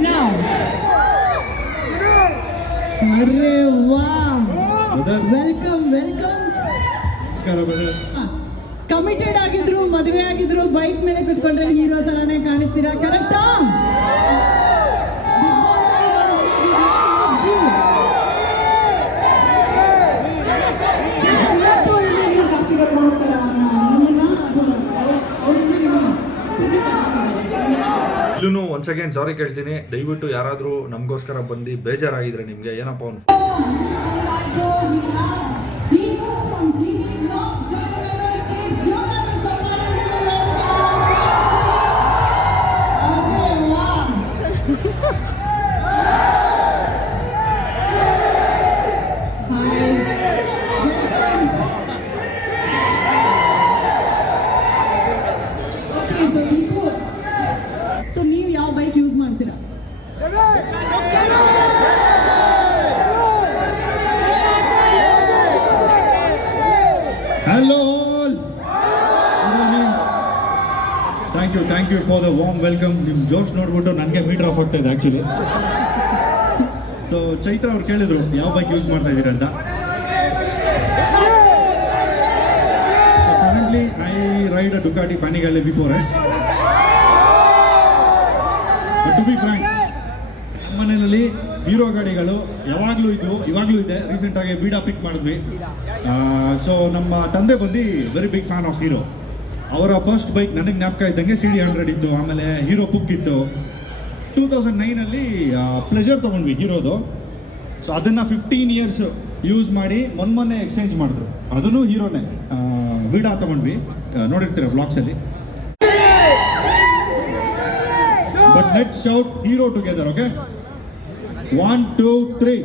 Now. ಅರೆ ವಾ Brother. Welcome welcome ನಮಸ್ಕಾರ brother. ಕಮಿಟೆಡ್ ಆಗಿದ್ರು ಮದುವೆ ಆಗಿದ್ರು ಬೈಕ್ ಮೇಲೆ ಕುತ್ಕೊಂಡ್ರೆ ಹೀರೋ ತರಾನೇ ಕಾಣಿಸ್ತೀರಾ ಕರೆಕ್ಟಾ ಜಾಸ್ತಿ ಇಲ್ಲೂ ಒನ್ಸ್ ಅಗೇನ್ ಸಾರಿ ಕೇಳ್ತೀನಿ. ದಯವಿಟ್ಟು ಯಾರಾದರೂ ನಮಗೋಸ್ಕರ ಬಂದು ಬೇಜಾರಾಗಿದ್ರೆ ನಿಮಗೆ ಏನಪ್ಪ ಅವ್ನು ದ ವಾರ್ಮ್ ವೆಲ್ಕಮ್ ನಿಮ್ಮ ಜೋಕ್ಸ್ ನೋಡ್ಬಿಟ್ಟು ನನಗೆ ಮೀಟರ್ ಆಫ್ ಆಗ್ತಾ ಇದೆ ಆ್ಯಕ್ಚುಲಿ ಸೊ ಚೈತ್ರ ಅವ್ರು ಕೇಳಿದ್ರು, ಯಾವ ಬೈಕ್ ಯೂಸ್ ಮಾಡ್ತಾ ಇದ್ದೀರಾ ಅಂತ? Currently I ride a Ducati Panigale before yes to be frank ನಮ್ಮ ಮನೆಯಲ್ಲಿ ಹೀರೋ ಗಾಡಿಗಳು ಯಾವಾಗಲೂ ಇದ್ವು, ಇವಾಗಲೂ ಇದೆ. ರೀಸೆಂಟಾಗಿ ಬೀಡಾ ಪಿಕ್ ಮಾಡಿದ್ವಿ. ಸೊ ನಮ್ಮ ತಂದೆ ಬಂದು very big fan of Hero ಅವರ ಫಸ್ಟ್ ಬೈಕ್ ನನಗೆ ಜ್ಞಾಪಕ ಇದ್ದಂಗೆ ಸಿ ಡಿ ಹಂಡ್ರೆಡ್ ಇತ್ತು ಆಮೇಲೆ ಹೀರೋ ಬುಕ್ ಇತ್ತು. ಟೂ ತೌಸಂಡ್ ನೈನಲ್ಲಿ ಪ್ಲೆಜರ್ ತೊಗೊಂಡ್ವಿ ಹೀರೋದು. ಸೊ ಅದನ್ನು ಫಿಫ್ಟೀನ್ ಇಯರ್ಸ್ ಯೂಸ್ ಮಾಡಿ ಮೊನ್ನೆ ಮೊನ್ನೆ ಎಕ್ಸ್ಚೇಂಜ್ ಮಾಡಿದ್ರು. ಅದನ್ನು ಹೀರೋನೇ ವೀಡಾ ತೊಗೊಂಡ್ವಿ. ನೋಡಿರ್ತೀರ ಬ್ಲಾಗ್ಸಲ್ಲಿ but let shout Hero together okay one two three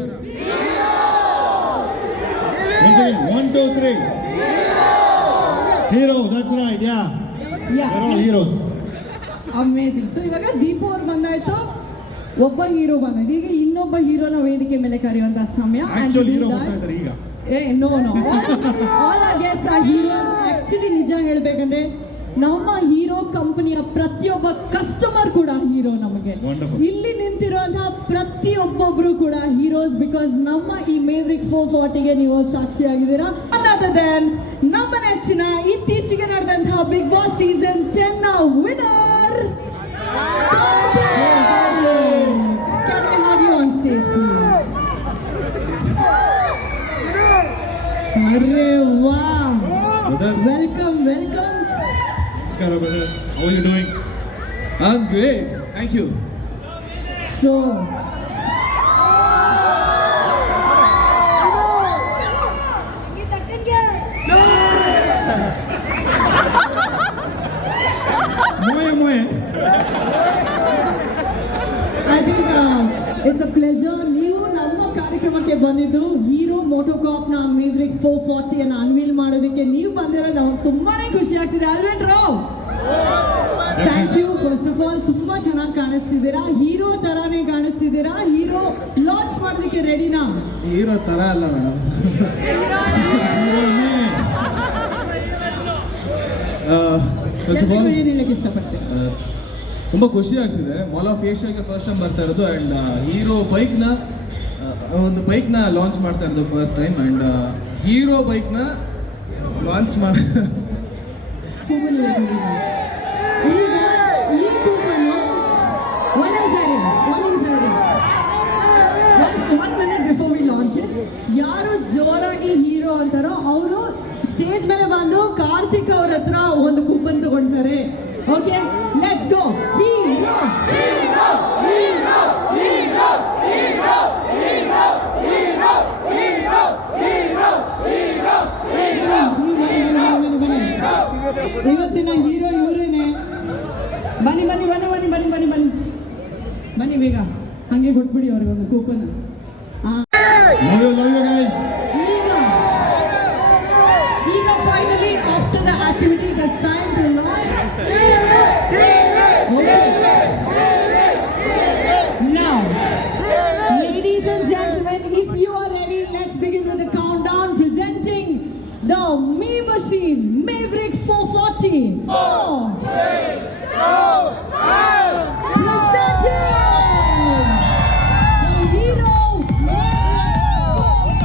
one two one, Yeah. We're all heroes. Amazing so ಇವಾಗ ದೀಪು ಅವ್ರು ಬಂದಾಯ್ತು. ಒಬ್ಬ ಹೀರೋ ಬಂದಾಯ್ತು. ಈಗ ಇನ್ನೊಬ್ಬ ಹೀರೋನ ವೇದಿಕೆ ಮೇಲೆ ಕರೆಯುವಂತ ಸಮಯ. ಏ no no all guys are heroes actually ನಿಜ ಹೇಳ್ಬೇಕಂದ್ರೆ ನಮ್ಮ ಹೀರೋ ಕಂಪನಿಯ ಪ್ರತಿಯೊಬ್ಬ ಕಸ್ಟಮರ್ ಕೂಡ ಹೀರೋ ನಮಗೆ. ಇಲ್ಲಿ ನಿಂತಿರುವಂತಹ ಪ್ರತಿಯೊಬ್ಬೊಬ್ರು ಕೂಡ ಹೀರೋಸ್ ಬಿಕಾಸ್ ನಮ್ಮ ಈ ಮೇವ್ರಿಕ್ ಫೋರ್ ಫಾರ್ಟಿಗೆ ನೀವು ಸಾಕ್ಷಿಯಾಗಿದ್ದೀರಾ. ಅದರ್ ದೆನ್ ನಮ್ಮ ನೆಚ್ಚಿನ ಇತ್ತೀಚೆಗೆ ನಡೆದಂತಹ ಬಿಗ್ ಬಾಸ್ ಸೀಸನ್ ಟೆನ್ ನ winner Can I have you on stage, please? ಅರೆ ವಾ Brother, ವೆಲ್ಕಮ್ ವೆಲ್ಕಮ್ ನಮಸ್ಕಾರ brother. How are you doing? I'm great. Thank you. So It's a pleasure ನೀವು ನಮ್ಮ ಕಾರ್ಯಕ್ರಮಕ್ಕೆ ಬಂದಿದ್ದು ಹೀರೋ ಮೋಟೋಕಾಪ್ನ ಮೇವ್ರಿಕ್ ಫೋರ್ ಫಾರ್ಟಿ ಅನ್ನ ಅನ್ವೀಲ್ ಮಾಡೋದಕ್ಕೆ ನೀವು ಬಂದಿರೋದು ನಮಗೆ ತುಂಬಾನೇ ಖುಷಿ ಆಗ್ತಿದೆ. ಅಲ್ವೇನ್ರೋ? Thank you first of all ತುಂಬಾ ಚೆನ್ನಾಗಿ ಕಾಣಿಸ್ತಿದ್ದೀರಾ? ಹೀರೋ ತರಾನೇ ಕಾಣಿಸ್ತಿದ್ದೀರಾ? ಹೀರೋ ಲಾಂಚ್ ಮಾಡೋದಕ್ಕೆ ರೆಡಿನಾ ಹೀರೋ ತರ ಅಲ್ಲ ಮೇಡಮ್. ಫಸ್ಟ್ ಆಫ್ ಆಲ್ ಏನು ಹೇಳಕ್ಕೆ ಇಷ್ಟಪಡ್ತೀನಿ ತುಂಬ ಖುಷಿ ಆಗ್ತಿದೆ. ಮಾಲ್ ಆಫ್ ಏಷ್ಯಾಗೆ ಫಸ್ಟ್ ಟೈಮ್ ಬರ್ತಾ ಇರೋದು ಆ್ಯಂಡ್ ಹೀರೋ ಬೈಕ್ನ ಒಂದು ಬೈಕ್ನ ಲಾಂಚ್ ಮಾಡ್ತಾ ಇರೋದು ಫಸ್ಟ್ ಟೈಮ್ ಆ್ಯಂಡ್ ಹೀರೋ ಬೈಕ್ನ ಲಾಂಚ್ ಮಾಡಿ ಯಾರು ಜೋರಾಗಿ ಹೀರೋ ಅಂತಾರೋ, ಅವರು ಸ್ಟೇಜ್ ಮೇಲೆ ಬಂದು ಕಾರ್ತಿಕ್ ಅವ್ರ ಹತ್ರ ಒಂದು ಕೂಪನ್ ತಗೊಳ್ತಾರೆ ಓಕೆ ಲೆಟ್ಸ್ ಗೋ ಹೀರೋ ಇವತ್ತಿನ ಹೀರೋ ಇವರೇನೆ ಬನ್ನಿ ಬನ್ನಿ ಬನ್ನಿ ಬನ್ನಿ ಬನ್ನಿ ಬನ್ನಿ ಬನ್ನಿ ಬನ್ನಿ ಬೇಗ ಹಂಗೆ ಕೊಟ್ಬಿಡಿ ಅವ್ರಿಗೊಂದು coupon now, May machine, Maverick 440. Four,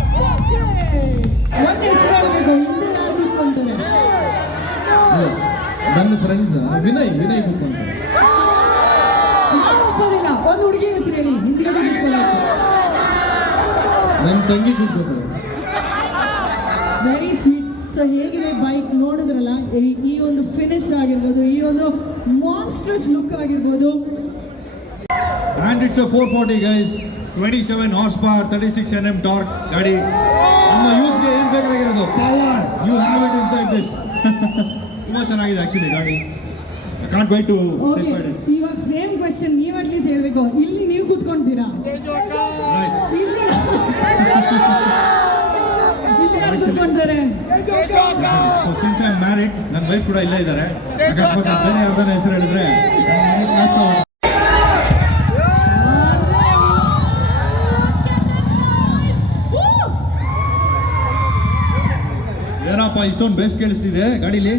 three, two, ನನ್ನ ಫ್ರೆಂಡ್ಸ್ ವಿನಯ್ ವಿನಯ್ ಕೂತ್ಕೊಂತಾರೆ. ಒಂದು ಹುಡುಗಿ ಹೆಸರು ಹೇಳಿ ಹಿಂದ್ಗಡೆ ಕೂತ್ಕೊಳ್ಳೋದು ನನ್ನ ತಂಗಿ ಕೂತ್ಕೋತಾರೆ ವೆರಿ ಸ್ವೀಟ್ ಸೊ ಹೇಗಿದೆ ಬೈಕ್ ನೋಡಿದ್ರಲ್ಲ? ಈ- ಈ ಒಂದು ಫಿನಿಶ್ ಆಗಿರ್ಬೋದು ಈ ಒಂದು ಮಾನ್ಸ್ಟ್ರಸ್ ಲುಕ್ ಆಗಿರ್ಬೋದು. And it's a 440 power 27 six 36 M torque ಗಾಡಿ. ನಮ್ಮ ಯೂಸ್ಗೆ ಏನ್ ಬೇಕಾಗಿರೋದು? Power you have it inside this ತುಂಬಾ ಚೆನ್ನಾಗಿದೆ ಆಕ್ಚುಲಿ ಗಾಡಿ. ಐ ಕಾಂಟ್ ವೈಟ್ ಟು ಇವಾಗ ಸೇಮ್ ಕ್ವೆಶನ್ ನೀವು ಅಟ್ಲೀಸ್ಟ್ ಹೇಳ್ಬೇಕು. ಇಲ್ಲಿ ನೀವು ಕೂತ್ಕೊಂತೀರಾ? ಇಲ್ಲಿ. ಕೂತ್ಕೊಂತಾರೆ ಸೊ ಸಿನ್ಸ್ ಐ ಮ್ಯಾರಿಡ್ ನನ್ನ ವೈಫ್ ಕೂಡ ಇಲ್ಲೇ ಇದ್ದಾರೆ. ಅಕಸ್ಮಾತ್ ಬೇರೆ ಯಾರ್ದಾನ ಹೆಸರು ಹೇಳಿದ್ರೆ. ಏನಪ್ಪ ಇಷ್ಟೊಂದು ಬೇಸ್ ಕೇಳಿಸ್ತಿದೆ ಗಾಡೀಲಿ?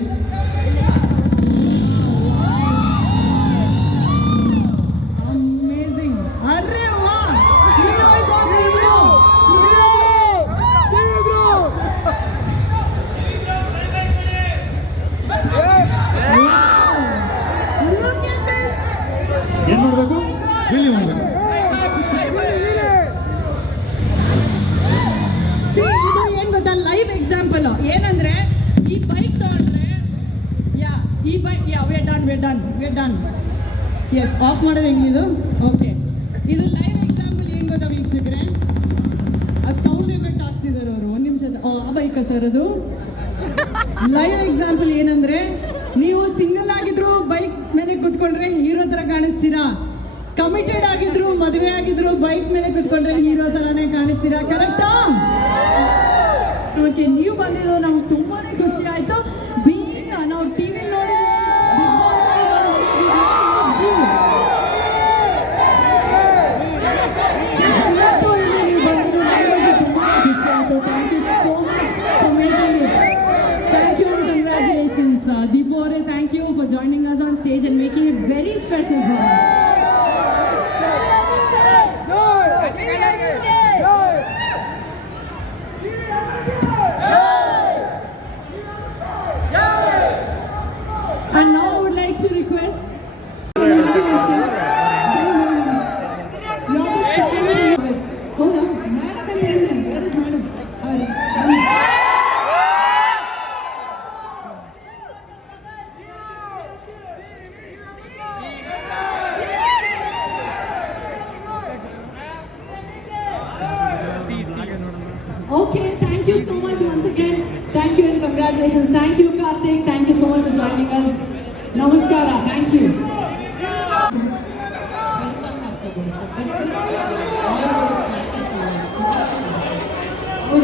ಡನ್ ವೆ ಡನ್ ಡನ್ ಎಸ್ ಆಫ್ ಮಾಡೋದು ಹೆಂಗಿದು ಓಕೆ ಇದು ಲೈವ್ ಎಕ್ಸಾಂಪಲ್ ಹೆಂಗ ಗೊತ್ತಾ ಅದು ಸೌಂಡ್ ಎಫೆಕ್ಟ್ ಆಗ್ತಿದ್ದಾರೆ ಅವರು. ಒಂದು ನಿಮಿಷ ಬೈಕ ಸರ್ ಅದು. ಲೈವ್ ಎಕ್ಸಾಂಪಲ್ ಏನಂದ್ರೆ, ನೀವು ಸಿಂಗಲ್ ಆಗಿದ್ರು ಬೈಕ್ ಮೇಲೆ ಕುತ್ಕೊಂಡ್ರೆ ಹೀರೋ ಥರ ಕಾಣಿಸ್ತೀರಾ? ಕಮಿಟೆಡ್ ಆಗಿದ್ರು, ಮದುವೆ ಆಗಿದ್ರು ಬೈಕ್ ಮೇಲೆ ಕುತ್ಕೊಂಡ್ರೆ ಹೀರೋ ಥರನೇ ಕಾಣಿಸ್ತೀರಾ? ಕರೆಕ್ಟಾ ಓಕೆ ನೀವು ಬಂದಿದ್ದು ನಮ್ಗೆ ತುಂಬಾನೇ ಖುಷಿ ಆಯ್ತು. stage and making it very special for us.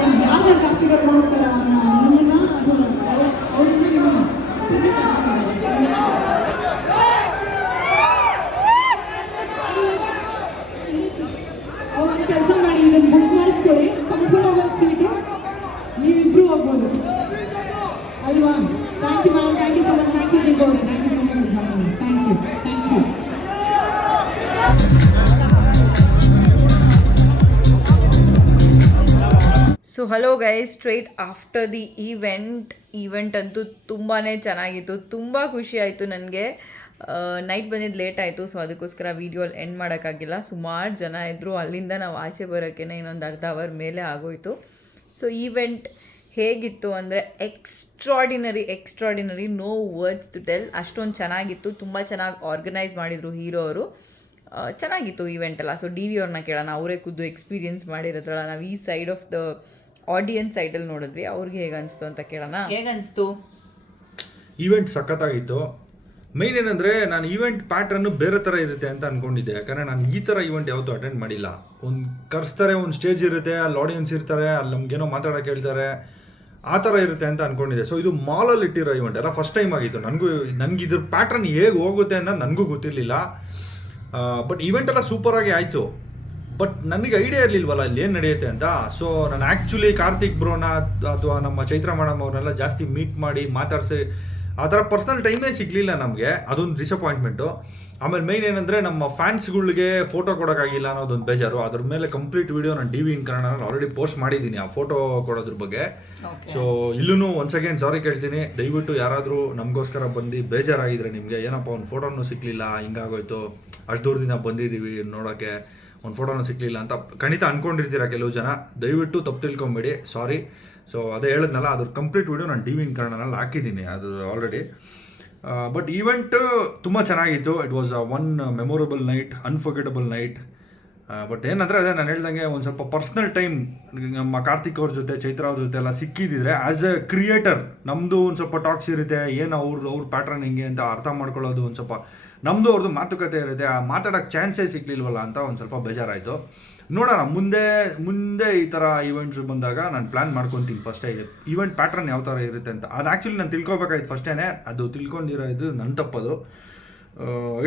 ಹೌದಾ ಯಾರನ್ನ ಜಾಸ್ತಿ ಕಟ್ ಮಾಡ್ತಾರ ನಿಮ್ಮನ್ನ hello guys straight after the event event ಅಂತೂ ತುಂಬಾ ಚೆನ್ನಾಗಿತ್ತು, ತುಂಬ ಖುಷಿ ಆಯಿತು ನನಗೆ. ನೈಟ್ ಬಂದಿದ್ದು ಲೇಟ್ ಆಯಿತು ಸೊ ಅದಕ್ಕೋಸ್ಕರ ವೀಡಿಯೋ ಎಂಡ್ ಮಾಡೋಕ್ಕಾಗಿಲ್ಲ. ಸುಮಾರು ಜನ ಇದ್ದರು ಅಲ್ಲಿಂದ ನಾವು ಆಚೆ ಬರೋಕ್ಕೆ ಇನ್ನೊಂದು ಅರ್ಧ ಅವರ್ ಮೇಲೆ ಆಗೋಯಿತು. ಸೊ ಈವೆಂಟ್ ಹೇಗಿತ್ತು ಅಂದರೆ extraordinary extraordinary no words to tell ಅಷ್ಟೊಂದು ಚೆನ್ನಾಗಿತ್ತು, ತುಂಬ ಚೆನ್ನಾಗಿ ಆರ್ಗನೈಸ್ ಮಾಡಿದರು ಹೀರೋ ಅವರು. ಚೆನ್ನಾಗಿತ್ತು ಈವೆಂಟ್ ಎಲ್ಲ. ಸೊ ಡಿ ವಿ ಅವ್ರನ್ನ ಕೇಳೋಣ, ಅವರೇ ಖುದ್ದು ಎಕ್ಸ್ಪೀರಿಯನ್ಸ್ ಮಾಡಿರೋದ್ರಲ್ಲ. ನಾವು ಈ ಸೈಡ್ ಆಫ್ ದ ಆಡಿಯನ್ಸ್ ಸೈಡಲ್ಲಿ ನೋಡಿದ್ವಿ. ಅವ್ರಿಗೆ ಹೇಗೆ ಅನಿಸ್ತು ಅಂತ ಕೇಳೋಣ. ಹೇಗನ್ನಿಸ್ತು ಈವೆಂಟ್ ಸಖತ್ತಾಗಿತ್ತು. ಮೈನ್ ಏನಂದರೆ ನಾನು ಈವೆಂಟ್ ಪ್ಯಾಟ್ರನ್ನು ಬೇರೆ ಥರ ಇರುತ್ತೆ ಅಂತ ಅನ್ಕೊಂಡಿದ್ದೆ. ಯಾಕಂದರೆ ನಾನು ಈ ಥರ ಈವೆಂಟ್ ಯಾವತ್ತೂ ಅಟೆಂಡ್ ಮಾಡಿಲ್ಲ. ಒಂದು ಕರೆಸ್ತಾರೆ ಒಂದು ಸ್ಟೇಜ್ ಇರುತ್ತೆ ಅಲ್ಲಿ ಆಡಿಯನ್ಸ್ ಇರ್ತಾರೆ ಅಲ್ಲಿ ನಮಗೇನೋ ಮಾತಾಡೋಕೆ ಹೇಳ್ತಾರೆ. ಆ ಥರ ಇರುತ್ತೆ ಅಂತ ಅಂದ್ಕೊಂಡಿದ್ದೆ ಸೊ ಇದು ಮಾಲಲ್ಲಿ ಇಟ್ಟಿರೋ ಈವೆಂಟ್ ಎಲ್ಲ ಫಸ್ಟ್ ಟೈಮ್ ಆಗಿತ್ತು. ನನಗೂ ನನಗೆ ಇದ್ರ ಪ್ಯಾಟ್ರನ್ ಹೇಗೆ ಹೋಗುತ್ತೆ ಅಂತ ನನಗೂ ಗೊತ್ತಿರಲಿಲ್ಲ. ಬಟ್ ಈವೆಂಟ್ ಎಲ್ಲ ಸೂಪರಾಗಿ ಆಯಿತು. ಬಟ್ ನನಗೆ ಐಡಿಯಾ ಇರಲಿಲ್ವಲ್ಲ ಅಲ್ಲಿ ಏನು ನಡೆಯುತ್ತೆ ಅಂತ? ಸೊ ನಾನು ಆ್ಯಕ್ಚುಲಿ ಕಾರ್ತಿಕ್ ಬ್ರೋನ ಅಥವಾ ನಮ್ಮ ಚೈತ್ರ ಮೇಡಮ್ ಅವ್ರನ್ನೆಲ್ಲ ಜಾಸ್ತಿ ಮೀಟ್ ಮಾಡಿ ಮಾತಾಡಿಸಿ ಆ ಥರ ಪರ್ಸ್ನಲ್ ಟೈಮೇ ಸಿಗಲಿಲ್ಲ ನಮಗೆ. ಅದೊಂದು ಡಿಸಪಾಯಿಂಟ್ಮೆಂಟು ಆಮೇಲೆ ಮೈನ್ ಏನಂದರೆ ನಮ್ಮ ಫ್ಯಾನ್ಸ್ಗಳಿಗೆ ಫೋಟೋ ಕೊಡೋಕ್ಕಾಗಿಲ್ಲ ಅನ್ನೋದೊಂದು ಬೇಜಾರು. ಅದ್ರ ಮೇಲೆ ಕಂಪ್ಲೀಟ್ ವಿಡಿಯೋ ನಾನು ಡಿ ವಿ ಇನ್ ಕನ್ನಡನಲ್ಲಿ ಆಲ್ರೆಡಿ ಪೋಸ್ಟ್ ಮಾಡಿದ್ದೀನಿ ಆ ಫೋಟೋ ಕೊಡೋದ್ರ ಬಗ್ಗೆ. ಸೊ ಇಲ್ಲೂ ಒನ್ಸ್ ಅಗೇನ್ ಸಾರಿ ಕೇಳ್ತೀನಿ. ದಯವಿಟ್ಟು ಯಾರಾದರೂ ನಮಗೋಸ್ಕರ ಬಂದು ಬೇಜಾರಾಗಿದ್ರೆ ನಿಮಗೆ ಏನಪ್ಪ ಒಂದು ಫೋಟೋನು ಸಿಕ್ಕಲಿಲ್ಲ ಹಿಂಗಾಗೋಯ್ತು ಅಷ್ಟು ದೂರದಿಂದ ಬಂದಿದ್ದೀವಿ ನೋಡೋಕ್ಕೆ ಒಂದು ಫೋಟೋನ ಸಿಕ್ಕಲಿಲ್ಲ ಅಂತ ಖಂಡಿತ ಅನ್ಕೊಂಡಿರ್ತೀರಾ ಕೆಲವು ಜನ? ದಯವಿಟ್ಟು ತಪ್ಪು ತಿಳ್ಕೊಂಬೇಡಿ. ಸಾರಿ ಸೊ ಅದೇ ಹೇಳಿದ್ನಲ್ಲ, ಅದ್ರ ಕಂಪ್ಲೀಟ್ ವಿಡಿಯೋ ನಾನು ಡಿ ಕಾರಣನಲ್ಲಿ ಕನ್ನಡನಲ್ಲಿ ಹಾಕಿದ್ದೀನಿ. ಅದು ಆಲ್ರೆಡಿ ಬಟ್ ಈವೆಂಟ್ ತುಂಬ ಚೆನ್ನಾಗಿತ್ತು. It was a one memorable night unforgettable night but ಏನಂದರೆ ಅದೇ ನಾನು ಹೇಳ್ದಂಗೆ ಒಂದು ಸ್ವಲ್ಪ ಪರ್ಸ್ನಲ್ ಟೈಮ್ ನಮ್ಮ ಕಾರ್ತಿಕ್ ಅವ್ರ ಜೊತೆ, ಚೈತ್ರ ಅವ್ರ ಜೊತೆ ಎಲ್ಲ ಸಿಕ್ಕಿದ್ದಿದ್ರೆ ಆ್ಯಸ್ ಎ ಕ್ರಿಯೇಟರ್ ನಮ್ಮದು ಒಂದು ಸ್ವಲ್ಪ ಟಾಕ್ಸ್ ಇರುತ್ತೆ, ಏನು ಅವ್ರದ್ದು ಅವ್ರ ಪ್ಯಾಟ್ರನ್ ಹೆಂಗೆ ಅಂತ ಅರ್ಥ ಮಾಡ್ಕೊಳ್ಳೋದು ಒಂದು ಸ್ವಲ್ಪ ನಮ್ಮದು ಅವ್ರದ್ದು ಮಾತುಕತೆ ಇರುತ್ತೆ, ಆ ಮಾತಾಡೋಕ್ಕೆ ಚಾನ್ಸೇ ಸಿಕ್ಲಿಲ್ವಲ್ಲ ಅಂತ ಒಂದು ಸ್ವಲ್ಪ ಬೇಜಾರಾಯಿತು. ನೋಡೋಣ, ಮುಂದೆ ಮುಂದೆ ಈ ಥರ ಈವೆಂಟ್ಸ್ ಬಂದಾಗ ನಾನು ಪ್ಲ್ಯಾನ್ ಮಾಡ್ಕೊತೀನಿ ಫಸ್ಟೇ ಈವೆಂಟ್ ಪ್ಯಾಟ್ರನ್ ಯಾವ ಥರ ಇರುತ್ತೆ ಅಂತ. ಅದು ಆ್ಯಕ್ಚುಲಿ ನಾನು ತಿಳ್ಕೊಬೇಕಾಯ್ತು ಫಸ್ಟೇ ಅದು ತಿಳ್ಕೊಂಡಿರೋ ಇದು ನನ್ನ ತಪ್ಪದು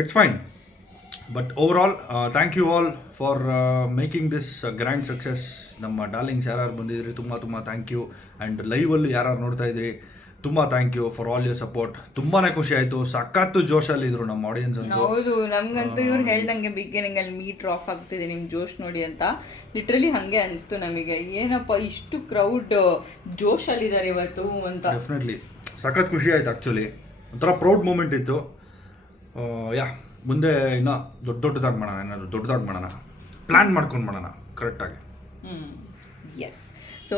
it's fine but over all thank you all for making this grand success ನಮ್ಮ ಡಾರ್ಲಿಂಗ್ಸ್ ಯಾರು ಬಂದಿದ್ರಿ ತುಂಬ ತುಂಬ ಥ್ಯಾಂಕ್ ಯು ಆ್ಯಂಡ್ ಲೈವಲ್ಲಿ ಯಾರು ನೋಡ್ತಾ ಇದ್ರಿ ತುಂಬ thank you for all your support ತುಂಬಾ ಖುಷಿ ಆಯಿತು. ಸಖತ್ತು ಜೋಶಲ್ಲಿ ಇದ್ರು ನಮ್ಮ ಆಡಿಯನ್ಸ್ ಅಂತೂ. ಹೌದು ನಮ್ಗಂತೂ ಇವ್ರು ಹೇಳ್ದಂಗೆ ಬಿಗಿನಿಂಗ್ ಅಲ್ಲಿ ಮೀಟ್ ಆಫ್ ಆಗ್ತಿದೆ ನಿಮ್ ಜೋಶ್ ನೋಡಿ ಅಂತ. ಲಿಟ್ರಲಿ ಹಂಗೆ ಅನಿಸ್ತು ನಮಗೆ. ಏನಪ್ಪ ಇಷ್ಟು ಕ್ರೌಡ್ ಜೋಶಲ್ಲಿ ಇದ್ದಾರೆ ಇವತ್ತು ಅಂತ. ಡೆಫಿನೆಟ್ಲಿ ಸಖತ್ ಖುಷಿ ಆಯ್ತು ಆ್ಯಕ್ಚುಲಿ ಒಂಥರ ಪ್ರೌಡ್ ಮೂಮೆಂಟ್ ಇತ್ತು. ಯಾ ಮುಂದೆ ಇನ್ನೂ ದೊಡ್ಡ ದೊಡ್ಡದಾಗಿ ಮಾಡೋಣ, ಏನಾದರೂ ದೊಡ್ಡದಾಗಿ ಮಾಡೋಣ. ಪ್ಲ್ಯಾನ್ ಮಾಡ್ಕೊಂಡು ಮಾಡೋಣ ಕರೆಕ್ಟಾಗಿ ಎಸ್ ಸೊ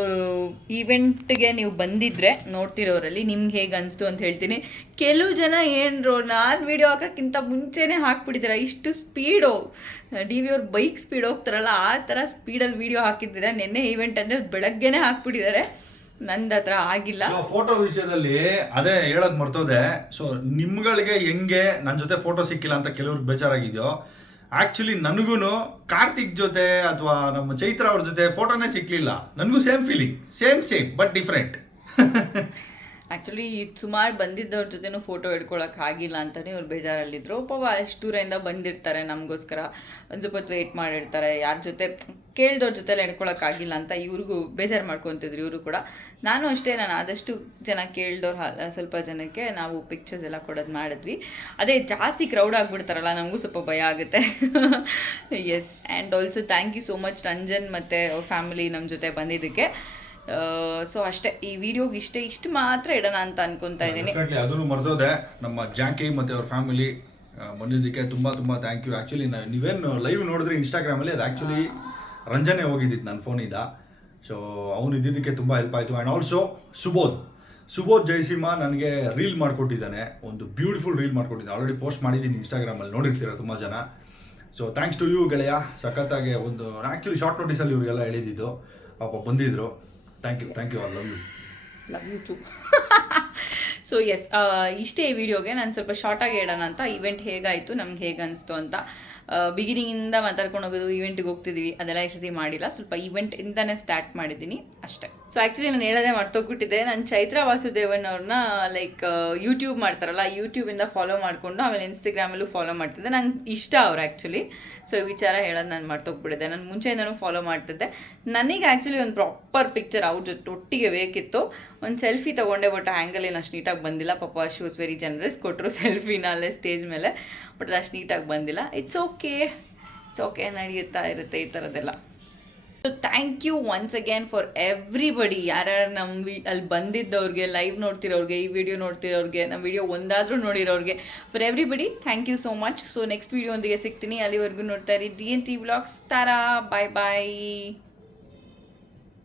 ಈವೆಂಟ್ಗೆ ನೀವು ಬಂದಿದ್ರೆ ನೋಡ್ತಿರೋರಲ್ಲಿ ನಿಮ್ಗೆ ಹೇಗೆ ಅನಿಸ್ತು ಅಂತ ಹೇಳ್ತೀನಿ. ಕೆಲವು ಜನ ಏನ್ರೋ ನಾನು ವಿಡಿಯೋ ಹಾಕೋಕ್ಕಿಂತ ಮುಂಚೆನೇ ಹಾಕ್ಬಿಟ್ಟಿದ್ದೀರ? ಇಷ್ಟು ಸ್ಪೀಡು ಡಿ ವಿ ಅವ್ರ ಬೈಕ್ ಸ್ಪೀಡ್ ಹೋಗ್ತಾರಲ್ಲ, ಆ ಥರ ಸ್ಪೀಡಲ್ಲಿ ವಿಡಿಯೋ ಹಾಕಿದ್ದೀರಾ? ನಿನ್ನೆ ಈವೆಂಟ್ ಅಂದರೆ ಬೆಳಗ್ಗೆನೇ ಹಾಕ್ಬಿಟ್ಟಿದ್ದಾರೆ. ನಂದು ಹತ್ರ ಆಗಿಲ್ಲ ಫೋಟೋ ವಿಷಯದಲ್ಲಿ ಅದೇ ಹೇಳೋದ್ ಮರ್ತೋದೆ. ಸೊ ನಿಮ್ಗಳಿಗೆ ಹೆಂಗೆ ನನ್ನ ಜೊತೆ ಫೋಟೋ ಸಿಕ್ಕಿಲ್ಲ ಅಂತ ಕೆಲವ್ರಿಗೆ ಬೇಜಾರಾಗಿದೆಯೋ ಆಕ್ಚುಲಿ ನನಗೂ ಕಾರ್ತಿಕ್ ಜೊತೆ ಅಥವಾ ನಮ್ಮ ಚೈತ್ರ ಅವ್ರ ಜೊತೆ ಫೋಟೋನೇ ಸಿಕ್ಲಿಲ್ಲ. ನನಗೂ same feeling same same but different actually ಸುಮಾರು ಬಂದಿದ್ದವ್ರ ಜೊತೆನೂ ಫೋಟೋ ಹಿಡ್ಕೊಳಕ್ ಆಗಿಲ್ಲ ಅಂತಲೇ ಇವ್ರು ಬೇಜಾರಲ್ಲಿದ್ರು. ಪಾಪ ಅಷ್ಟು ದೂರದಿಂದ ಬಂದಿರ್ತಾರೆ ನಮಗೋಸ್ಕರ. ಒಂದು ಸ್ವಲ್ಪ ಹೊತ್ತು ವೆಯ್ಟ್ ಮಾಡಿರ್ತಾರೆ. ಯಾರ ಜೊತೆ ಕೇಳ್ದವ್ರ ಜೊತೆ ಹಿಡ್ಕೊಳಕ್ ಆಗಿಲ್ಲ ಅಂತ ಇವ್ರಿಗೂ ಬೇಜಾರು ಮಾಡ್ಕೊತಿದ್ರು ಇವರು ಕೂಡ. ನಾನು ಅಷ್ಟೇ, ನಾನು ಆದಷ್ಟು ಜನ ಕೇಳ್ದವ್ರು ಸ್ವಲ್ಪ ಜನಕ್ಕೆ ನಾವು ಪಿಕ್ಚರ್ಸ್ ಎಲ್ಲ ಕೊಡೋದು ಮಾಡಿದ್ವಿ. ಅದೇ ಜಾಸ್ತಿ ಕ್ರೌಡ್ ಆಗಿಬಿಡ್ತಾರಲ್ಲ, ನಮಗೂ ಸ್ವಲ್ಪ ಭಯ ಆಗುತ್ತೆ. Yes and also thank you so much Ranjan ಮತ್ತು ಫ್ಯಾಮಿಲಿ ನಮ್ಮ ಜೊತೆ ಬಂದಿದ್ದಕ್ಕೆ. ಸೊ ಅಷ್ಟೇ ಈ ವಿಡಿಯೋಗೆ ಇಷ್ಟೇ ಇಷ್ಟು ಮಾತ್ರ ಇಡೋಣ ಅಂತ ಅನ್ಕೊಂತಾ ಇದ್ದೀನಿ. ಅದನ್ನು ಮರ್ತೋದೆ ನಮ್ಮ ಜಾಂಕಿ ಮತ್ತು ಅವ್ರ ಫ್ಯಾಮಿಲಿ ಬಂದಿದ್ದಕ್ಕೆ ತುಂಬ ತುಂಬ ಥ್ಯಾಂಕ್ ಯು ಆ್ಯಕ್ಚುಲಿ ನೀವೇನು ಲೈವ್ ನೋಡಿದ್ರೆ ಇನ್ಸ್ಟಾಗ್ರಾಮಲ್ಲಿ ಅದು ಆ್ಯಕ್ಚುಲಿ ರಂಜನೆ ಹೋಗಿದ್ದಿತ್ತು ನನ್ನ ಫೋನಿಂದ ಸೊ ಅವನು ಇದ್ದಿದ್ದಕ್ಕೆ ತುಂಬ ಹೆಲ್ಪ್ ಆಯಿತು. ಆ್ಯಂಡ್ ಆಲ್ಸೋ ಸುಬೋಧ್ ಸುಬೋಧ್ ಜಯಸಿಂಹ ನನಗೆ ರೀಲ್ ಮಾಡಿಕೊಟ್ಟಿದ್ದಾನೆ. ಒಂದು ಬ್ಯೂಟಿಫುಲ್ ರೀಲ್ ಮಾಡ್ಕೊಟ್ಟಿದ್ದೆ ಆಲ್ರೆಡಿ ಪೋಸ್ಟ್ ಮಾಡಿದ್ದೀನಿ ಇನ್ಸ್ಟಾಗ್ರಾಮಲ್ಲಿ ನೋಡಿರ್ತೀರ ತುಂಬ ಜನ. ಸೊ ಥ್ಯಾಂಕ್ಸ್ ಟು ಯು ಗೆಳೆಯ. ಸಖತ್ತಾಗಿ ಒಂದು ಆ್ಯಕ್ಚುಲಿ ಶಾರ್ಟ್ ನೋಟಿಸಲ್ಲಿ ಇವರಿಗೆಲ್ಲ ಹೇಳಿದ್ದು. ಪಾಪ ಬಂದಿದ್ರು. Thank you thank you all love you love you too so yes ಇಷ್ಟೇ ಈ ವಿಡಿಯೋಗೆ ನಾನು ಸ್ವಲ್ಪ ಶಾರ್ಟಾಗಿ ಹೇಳೋಣ ಅಂತ. ಇವೆಂಟ್ ಹೇಗಾಯಿತು, ನಮ್ಗೆ ಹೇಗೆ ಅನಿಸ್ತು ಅಂತ. ಬಿಗಿನಿಂಗಿಂದ ಮಾತಾಡ್ಕೊಂಡು ಹೋಗೋದು ಈವೆಂಟ್ಗೆ ಹೋಗ್ತಿದ್ದೀವಿ ಅದೆಲ್ಲ ಈ ಸತಿ ಮಾಡಿಲ್ಲ. ಸ್ವಲ್ಪ ಈವೆಂಟಿಂದನೇ ಸ್ಟಾರ್ಟ್ ಮಾಡಿದ್ದೀನಿ ಅಷ್ಟೇ. ಸೊ ಆ್ಯಕ್ಚುಲಿ ನಾನು ಹೇಳೋದೇ ಮರ್ತೋಗ್ಬಿಟ್ಟಿದ್ದೆ. ನಾನು ಚೈತ್ರ ವಾಸುದೇವನ್ ಅವ್ರನ್ನ ಲೈಕ್ ಯೂಟ್ಯೂಬ್ ಮಾಡ್ತಾರಲ್ಲ ಯೂಟ್ಯೂಬಿಂದ ಫಾಲೋ ಮಾಡಿಕೊಂಡು ಆಮೇಲೆ ಇನ್ಸ್ಟಾಗ್ರಾಮಲ್ಲೂ ಫಾಲೋ ಮಾಡ್ತಿದ್ದೆ. ನಂಗೆ ಇಷ್ಟ ಅವ್ರು ಆ್ಯಕ್ಚುಲಿ ಸೊ ಈ ವಿಚಾರ ಹೇಳೋದು ನಾನು ಮರ್ತೋಗ್ಬಿಟ್ಟಿದ್ದೆ. ನಾನು ಮುಂಚೆಯಿಂದನೂ ಫಾಲೋ ಮಾಡ್ತಿದ್ದೆ. ನನಗೆ ಆ್ಯಕ್ಚುಲಿ ಒಂದು ಪ್ರಾಪರ್ ಪಿಕ್ಚರ್ ಅವ್ರ ಜೊತೆ ಒಟ್ಟಿಗೆ ಬೇಕಿತ್ತು. ಒಂದು ಸೆಲ್ಫಿ ತೊಗೊಂಡೆ ಬಟ್ ಆ್ಯಂಗಲ್ ಏನು ಅಷ್ಟು ನೀಟಾಗಿ ಬಂದಿಲ್ಲ. ಪಾಪ ಶಿ ವಾಸ್ ವೆರಿ ಜನರಸ್ ಕೊಟ್ಟರು ಸೆಲ್ಫಿನ ಅಲ್ಲೇ ಸ್ಟೇಜ್ ಮೇಲೆ. ಬಟ್ ಅದು ಅಷ್ಟು ನೀಟಾಗಿ ಬಂದಿಲ್ಲ. ಇಟ್ಸ್ ಓಕೆ ಇಟ್ಸ್ ಓಕೆ ನಡೆಯುತ್ತಾ ಇರುತ್ತೆ ಈ ಥರದ್ದೆಲ್ಲ so thank you once again for everybody ಯಾರ್ಯಾರು ನಮ್ಮ ವಿ, ಅಲ್ಲಿ ಬಂದಿದ್ದವ್ರಿಗೆ ಲೈವ್ ನೋಡ್ತಿರೋರಿಗೆ, ಈ ವಿಡಿಯೋ ನೋಡ್ತಿರೋರಿಗೆ ನಮ್ಮ ವಿಡಿಯೋ ಒಂದಾದರೂ ನೋಡಿರೋರಿಗೆ for everybody thank you so much so next video ಒಂದಿಗೆ ಸಿಗ್ತೀನಿ. ಅಲ್ಲಿವರೆಗೂ ನೋಡ್ತಾ ಇರಿ ಡಿ ಎನ್ ಟಿ ಬ್ಲಾಗ್ಸ್ ತಾರಾ ಬಾಯ್ ಬಾಯ್